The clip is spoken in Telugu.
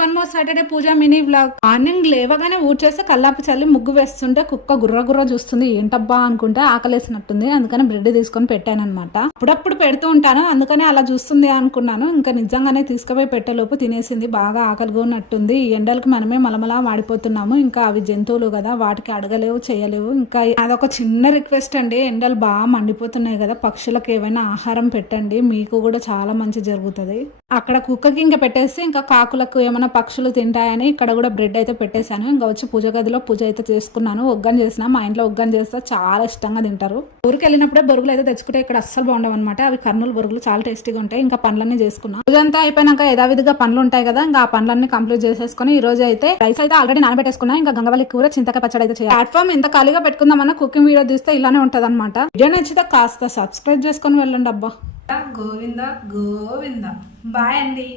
వన్ మోర్ సాటర్డే పూజ మినీ వ్లాగ్. మార్నింగ్ లేవగానే ఊడ్చేసి కల్లాపి చల్లి ముగ్గు వేస్తుంటే కుక్క గుర్ర గుర్ర చూస్తుంది. ఏంటబ్బా అనుకుంటే ఆకలేసినట్టుంది, అందుకని బ్రెడ్ తీసుకొని పెట్టాను అనమాట. అప్పుడప్పుడు పెడుతూ ఉంటాను, అందుకని అలా చూస్తుంది అనుకున్నాను. ఇంకా నిజంగానే తీసుకుపోయి పెట్టేలోపు తినేసింది. బాగా ఆకలిగా ఉన్నట్టుంది. ఈ ఎండలకు మనమే మలమలా వాడిపోతున్నాము. ఇంకా అవి జంతువులు కదా, వాటికి అడగలేవు చేయలేవు. ఇంకా అదొక చిన్న రిక్వెస్ట్ అండి, ఎండలు బాగా మండిపోతున్నాయి కదా, పక్షులకు ఏమైనా ఆహారం పెట్టండి, మీకు కూడా చాలా మంచి జరుగుతుంది. అక్కడ కుక్కకి ఇంకా పెట్టేసి ఇంకా కాకులకు ఏమైనా పక్షులు తింటాయని ఇక్కడ కూడా బ్రెడ్ అయితే పెట్టేశాను. ఇంకా వచ్చి పూజ గదిలో పూజ అయితే చేసుకున్నాను. ఒగ్గని చేసిన, మా ఇంట్లో ఒగ్గని చేస్తే చాలా ఇష్టంగా తింటారు. ఊరికి వెళ్ళినప్పుడే బొరుగులు అయితే తెచ్చుకుంటే ఇక్కడ అస్సలు బాగుండవు అనమాట. అవి కర్నూలు బొరుగులు చాలా టేస్టీగా ఉంటాయి. ఇంకా పనులన్నీ చేసుకున్నాం. పూజ అంతా అయిపోయినాక యథావిధిగా పనులు ఉంటాయి కదా, ఇంకా ఆ పనులన్నీ కంప్లీట్ చేసేసుకుని ఈ రోజు అయితే రైస్ అయితే ఆల్రెడీ నానబెట్టేసుకున్నా. ఇంకా గంగవల్లి కూర చింతకాయ పచ్చడి అయితే చేయాలి. ప్లాట్ఫామ్ ఎంత ఖాళీగా పెట్టుకుందామన్నా కుకింగ్ వీడియో తీస్తే ఇలానే ఉంటది అనమాట. వీడియో నచ్చితే కాస్త సబ్స్క్రైబ్ చేసుకొని వెళ్ళండి అబ్బా. గోవింద గోవింద. బాయ్ అండి.